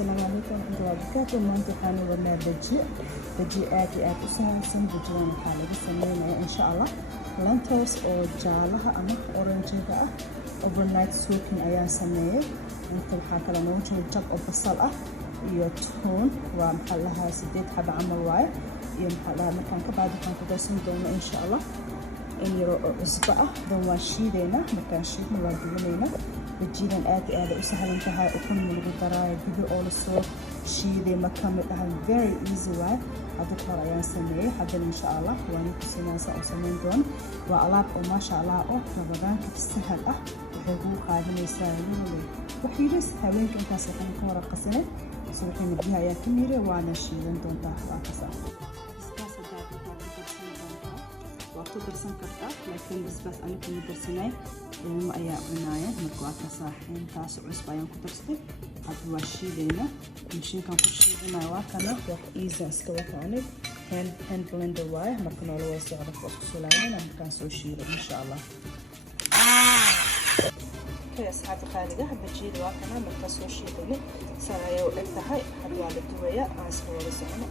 السلام عليكم ورحمة الله وبركاته. maanta waxaan wadnaa baji aad iyo aad u sahlan bajidan waxaa laga sameeyaa insha Allah lentils oo jaalaha ama orange-ga ah overnight soaking ayaan sameeyay. inta waxaa kala noo jiro jab oo basal ah iyo toon waa maxaa lahaa 8 xabo camal waaye iyo maxaa lahaa markaan ka baad waxaan ku darsan doonaa insha Allah in yaro cusbo ah dan waa shiideena markaan shiidno waa dubanayna. bajidan aad iyo aad u sahlan tahay ukun lagu daraayo biyo oo la soo shiiday ma kamid ah very easy way hadda kor ayaan sameeyay hadda insha Allah waan ku sinaasaa oo sameyn doon waa alaab oo maasha Allah oo rabadaanka sahal ah waxay ku qaadanaysaa waxiiris haweenka intaas waxaan ka warqasanay suuqina biyaha ayaa ka miiray waana shiidan doontaa waa ka saar ku darsan kartaa laakiin basbaas aan ku darsanay ilmo ayaa cunaya marka waa ka saaxin taas cusub ayaan ku darsay hadda waa shiidayna mishiinkan ku shiidana waa kana wax easy iska waqaanay hand blender waaye marka noo la socdo ku sulaayna markaan soo shiido insha Allah asxaabta qaaliga bajiida waa kana marka soo shiidayna saayo egtahay hadda waa la duwaya aan iska wada socono